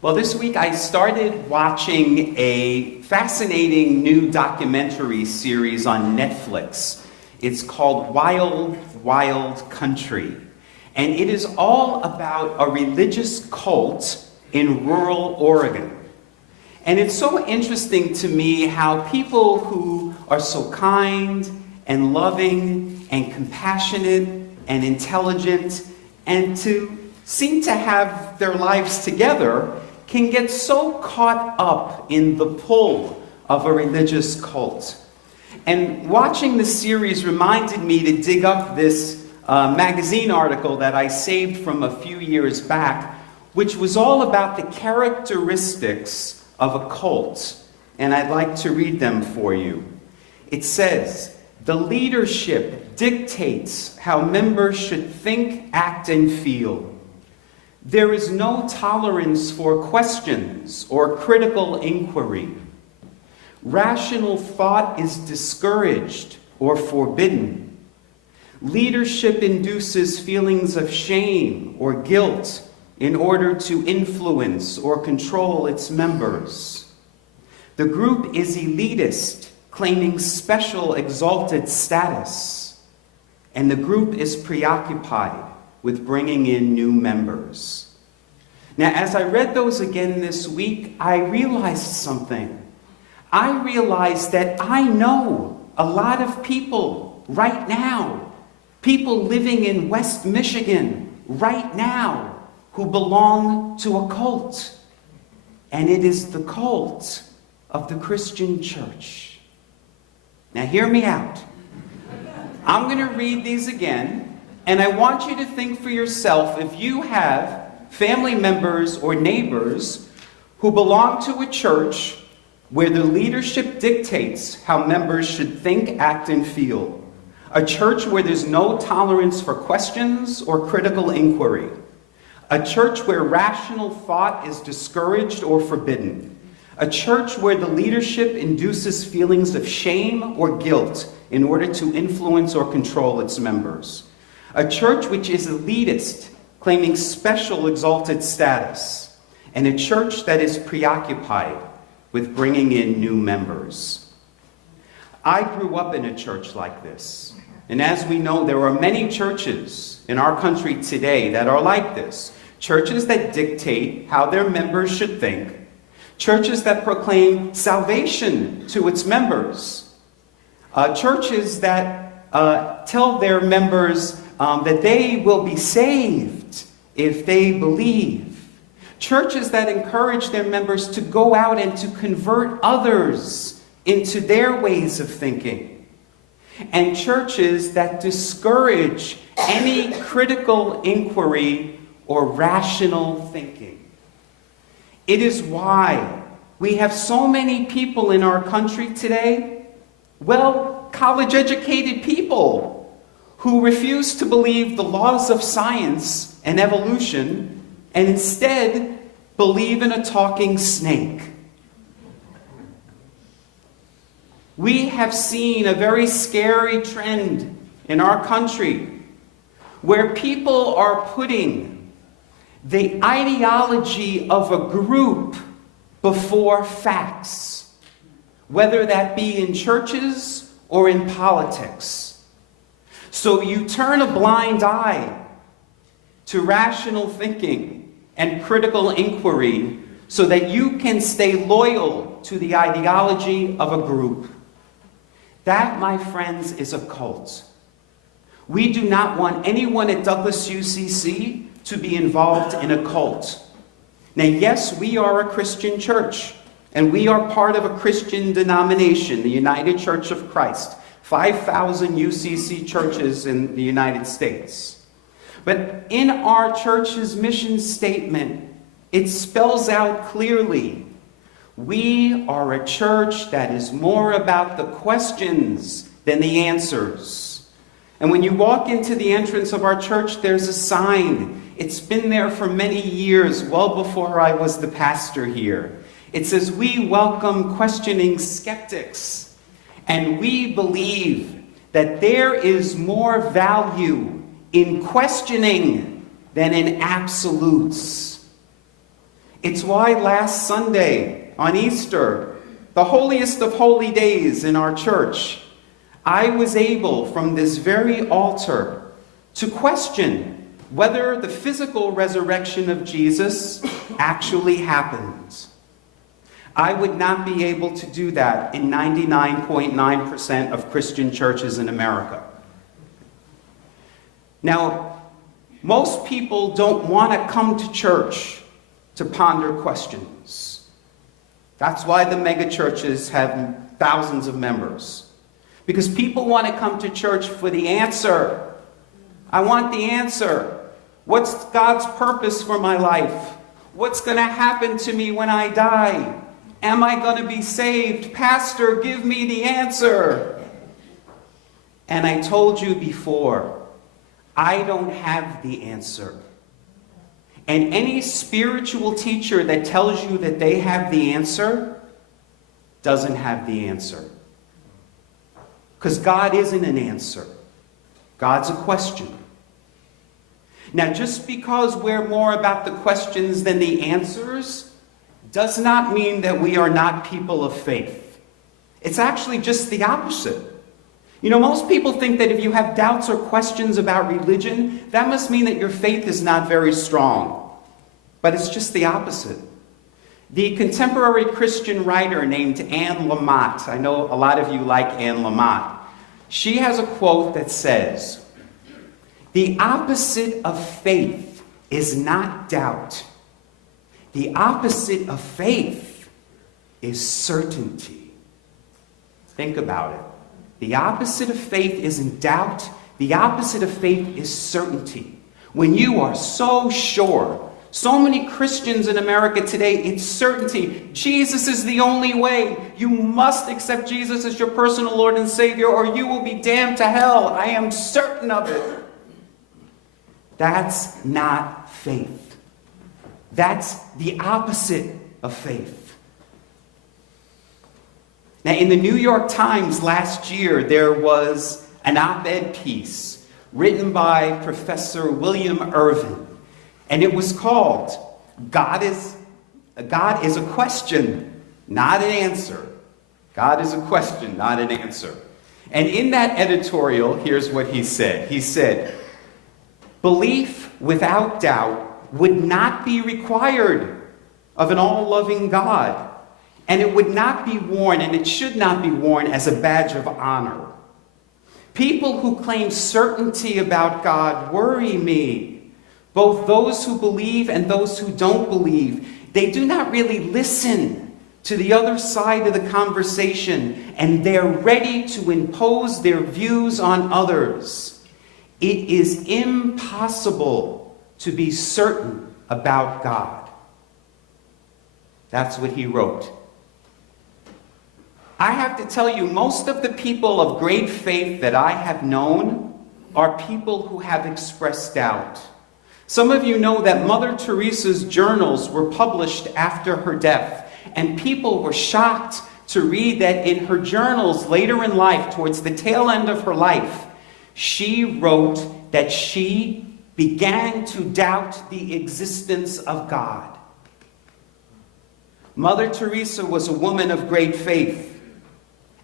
Well, this week I started watching a fascinating new documentary series on Netflix. It's called Wild, Wild Country. And it is all about a religious cult in rural Oregon. And it's so interesting to me how people who are so kind and loving and compassionate and intelligent and to seem to have their lives together can get so caught up in the pull of a religious cult. And watching the series reminded me to dig up this magazine article that I saved from a few years back, which was all about the characteristics of a cult. And I'd like to read them for you. It says, "The leadership dictates how members should think, act, and feel. There is no tolerance for questions or critical inquiry. Rational thought is discouraged or forbidden. Leadership induces feelings of shame or guilt in order to influence or control its members. The group is elitist, claiming special exalted status, and the group is preoccupied with bringing in new members." Now, as I read those again this week, I realized something. I realized that I know a lot of people right now, people living in West Michigan right now, who belong to a cult. And it is the cult of the Christian church. Now, hear me out. I'm going to read these again. And I want you to think for yourself if you have family members or neighbors who belong to a church where the leadership dictates how members should think, act, and feel. A church where there's no tolerance for questions or critical inquiry. A church where rational thought is discouraged or forbidden. A church where the leadership induces feelings of shame or guilt in order to influence or control its members. A church which is elitist, claiming special exalted status, and a church that is preoccupied with bringing in new members. I grew up in a church like this, and as we know, there are many churches in our country today that are like this. Churches that dictate how their members should think, churches that proclaim salvation to its members, churches that tell their members that they will be saved if they believe. Churches that encourage their members to go out and to convert others into their ways of thinking. And churches that discourage any critical inquiry or rational thinking. It is why we have so many people in our country today, college-educated people, who refuse to believe the laws of science and evolution and instead believe in a talking snake. We have seen a very scary trend in our country where people are putting the ideology of a group before facts, whether that be in churches or in politics. So you turn a blind eye to rational thinking and critical inquiry so that you can stay loyal to the ideology of a group. That, my friends, is a cult. We do not want anyone at Douglas UCC to be involved in a cult. Now, yes, we are a Christian church, and we are part of a Christian denomination, the United Church of Christ. 5,000 UCC churches in the United States. But in our church's mission statement, it spells out clearly, we are a church that is more about the questions than the answers. And when you walk into the entrance of our church, there's a sign. It's been there for many years, well before I was the pastor here. It says, "We welcome questioning skeptics. And we believe that there is more value in questioning than in absolutes." It's why last Sunday on Easter, the holiest of holy days in our church, I was able from this very altar to question whether the physical resurrection of Jesus actually happened. I would not be able to do that in 99.9% of Christian churches in America. Now, most people don't want to come to church to ponder questions. That's why the megachurches have thousands of members. Because people want to come to church for the answer. I want the answer. What's God's purpose for my life? What's going to happen to me when I die? Am I going to be saved? Pastor, give me the answer. And I told you before, I don't have the answer. And any spiritual teacher that tells you that they have the answer doesn't have the answer. Because God isn't an answer. God's a question. Now, just because we're more about the questions than the answers does not mean that we are not people of faith. It's actually just the opposite. You know, most people think that if you have doubts or questions about religion, that must mean that your faith is not very strong. But it's just the opposite. The contemporary Christian writer named Anne Lamott, I know a lot of you like Anne Lamott, she has a quote that says, "The opposite of faith is not doubt. The opposite of faith is certainty." Think about it. The opposite of faith isn't doubt. The opposite of faith is certainty. When you are so sure, so many Christians in America today, it's certainty. Jesus is the only way. You must accept Jesus as your personal Lord and Savior, or you will be damned to hell. I am certain of it. That's not faith. That's the opposite of faith. Now, in the New York Times last year, there was an op-ed piece written by Professor William Irvin, and it was called, God is a question, not an answer. God is a question, not an answer. And in that editorial, here's what he said. He said, "Belief without doubt would not be required of an all-loving God, and it would not be worn, and it should not be worn as a badge of honor. People who claim certainty about God worry me. Both those who believe and those who don't believe, they do not really listen to the other side of the conversation, and they're ready to impose their views on others. It is impossible to be certain about God." That's what he wrote. I have to tell you, most of the people of great faith that I have known are people who have expressed doubt. Some of you know that Mother Teresa's journals were published after her death, and people were shocked to read that in her journals later in life, towards the tail end of her life, she wrote that she began to doubt the existence of God. Mother Teresa was a woman of great faith.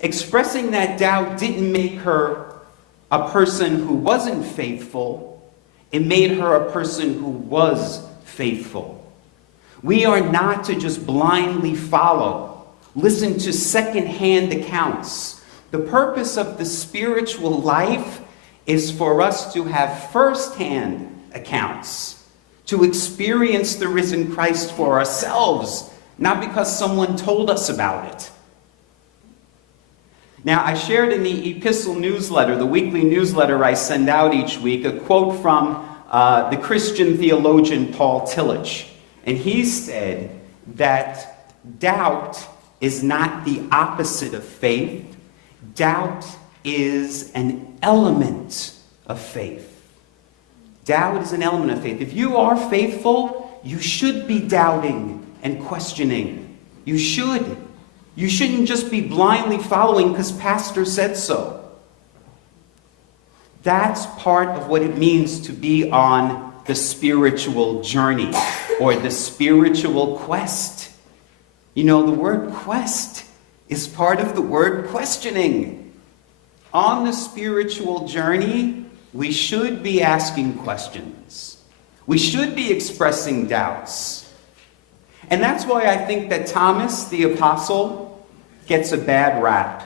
Expressing that doubt didn't make her a person who wasn't faithful. It made her a person who was faithful. We are not to just blindly follow, listen to second-hand accounts. The purpose of the spiritual life is for us to have first-hand accounts, to experience the risen Christ for ourselves, not because someone told us about it. Now, I shared in the epistle newsletter, the weekly newsletter I send out each week, a quote from the Christian theologian Paul Tillich. And he said that doubt is not the opposite of faith. Doubt is an element of faith. Doubt is an element of faith. If you are faithful, you should be doubting and questioning. You should. You shouldn't just be blindly following because pastor said so. That's part of what it means to be on the spiritual journey or the spiritual quest. You know, the word quest is part of the word questioning. On the spiritual journey, we should be asking questions. We should be expressing doubts. And that's why I think that Thomas, the apostle, gets a bad rap.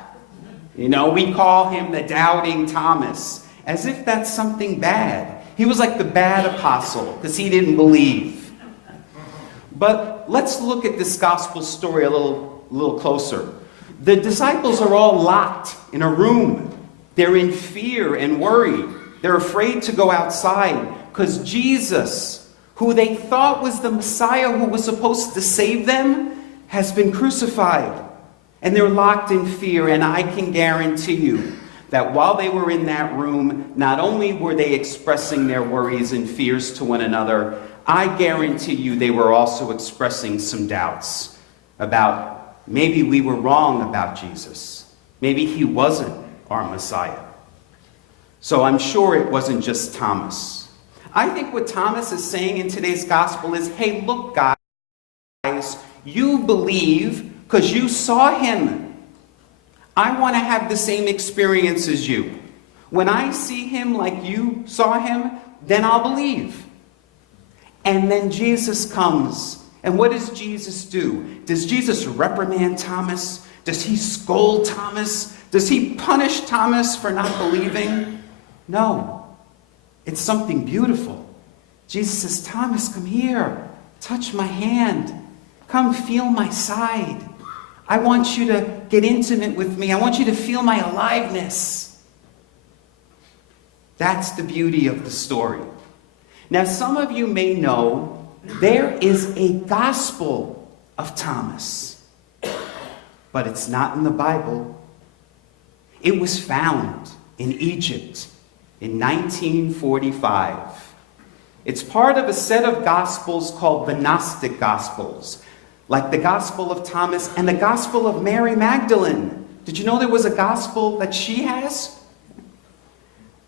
You know, we call him the doubting Thomas, as if that's something bad. He was like the bad apostle because he didn't believe. But let's look at this gospel story a little closer. The disciples are all locked in a room. They're in fear and worry. They're afraid to go outside because Jesus, who they thought was the Messiah who was supposed to save them, has been crucified. And they're locked in fear. And I can guarantee you that while they were in that room, not only were they expressing their worries and fears to one another, I guarantee you they were also expressing some doubts about maybe we were wrong about Jesus. Maybe he wasn't our Messiah. So I'm sure it wasn't just Thomas. I think what Thomas is saying in today's gospel is, hey, look, guys, you believe because you saw him. I want to have the same experience as you. When I see him like you saw him, then I'll believe. And then Jesus comes. And what does Jesus do? Does Jesus reprimand Thomas? Does he scold Thomas? Does he punish Thomas for not believing? No. It's something beautiful. Jesus says, Thomas, come here. Touch my hand. Come feel my side. I want you to get intimate with me. I want you to feel my aliveness. That's the beauty of the story. Now, some of you may know there is a gospel of Thomas, but it's not in the Bible. It was found in Egypt in 1945. It's part of a set of gospels called the Gnostic Gospels, like the Gospel of Thomas and the Gospel of Mary Magdalene. Did you know there was a gospel that she has?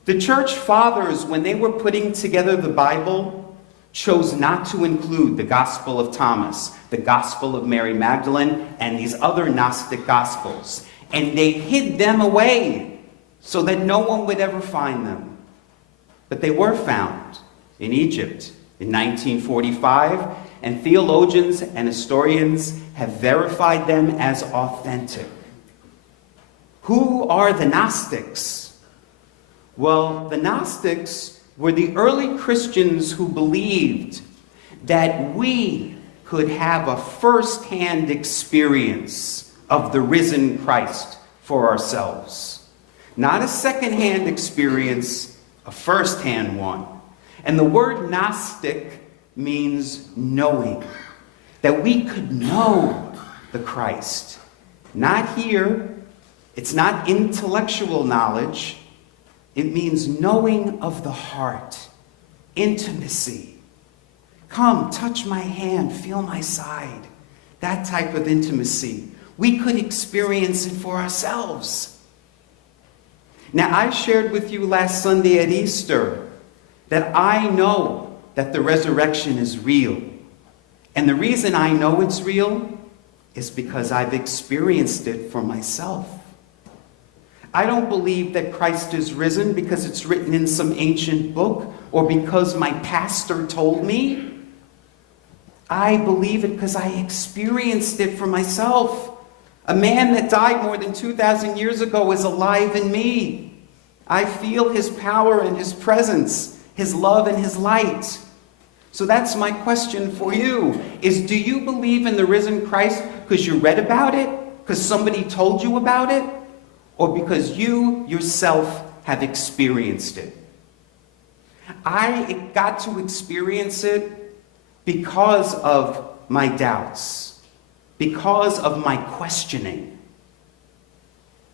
The church fathers, when they were putting together the Bible, chose not to include the Gospel of Thomas, the Gospel of Mary Magdalene, and these other Gnostic Gospels. And they hid them away so that no one would ever find them. But they were found in Egypt in 1945, and theologians and historians have verified them as authentic. Who are the Gnostics? Well, the Gnostics were the early Christians who believed that we could have a first-hand experience of the risen Christ for ourselves. Not a second-hand experience, a first-hand one. And the word Gnostic means knowing, that we could know the Christ. Not here, it's not intellectual knowledge, it means knowing of the heart, intimacy. Come, touch my hand, feel my side. That type of intimacy. We could experience it for ourselves. Now, I shared with you last Sunday at Easter that I know that the resurrection is real. And the reason I know it's real is because I've experienced it for myself. I don't believe that Christ is risen because it's written in some ancient book or because my pastor told me. I believe it because I experienced it for myself. A man that died more than 2,000 years ago is alive in me. I feel his power and his presence, his love and his light. So that's my question for you, is do you believe in the risen Christ because you read about it, because somebody told you about it, or because you yourself have experienced it? I got to experience it because of my doubts, because of my questioning.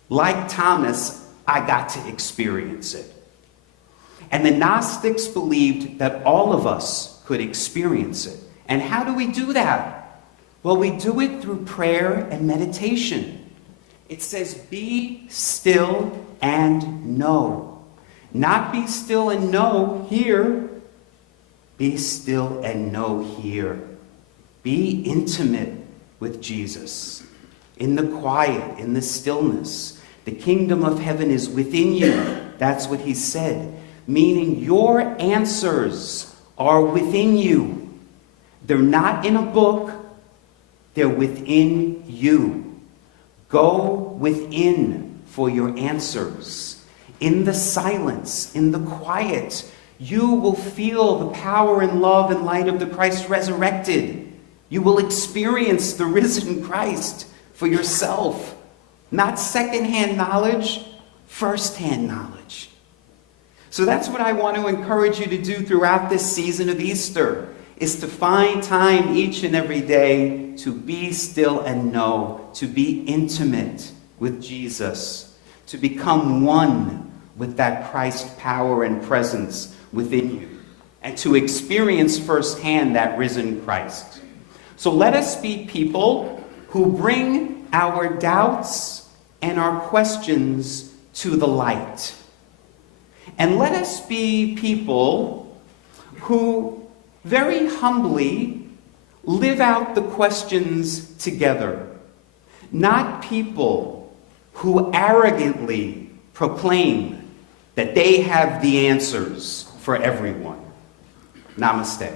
Like Thomas, I got to experience it. And the Gnostics believed that all of us could experience it. And how do we do that? Well, we do it through prayer and meditation. It says, be still and know. Not be still and know here. Be still and know here. Be intimate with Jesus. In the quiet, in the stillness. The kingdom of heaven is within you. That's what he said. Meaning your answers are within you. They're not in a book. They're within you. Go within for your answers. In the silence, in the quiet, you will feel the power and love and light of the Christ resurrected. You will experience the risen Christ for yourself. Not secondhand knowledge, firsthand knowledge. So that's what I want to encourage you to do throughout this season of Easter, is to find time each and every day to be still and know, to be intimate with Jesus, to become one with that Christ power and presence within you, and to experience firsthand that risen Christ. So let us be people who bring our doubts and our questions to the light. And let us be people who very humbly live out the questions together. Not people who arrogantly proclaim that they have the answers for everyone. Namaste.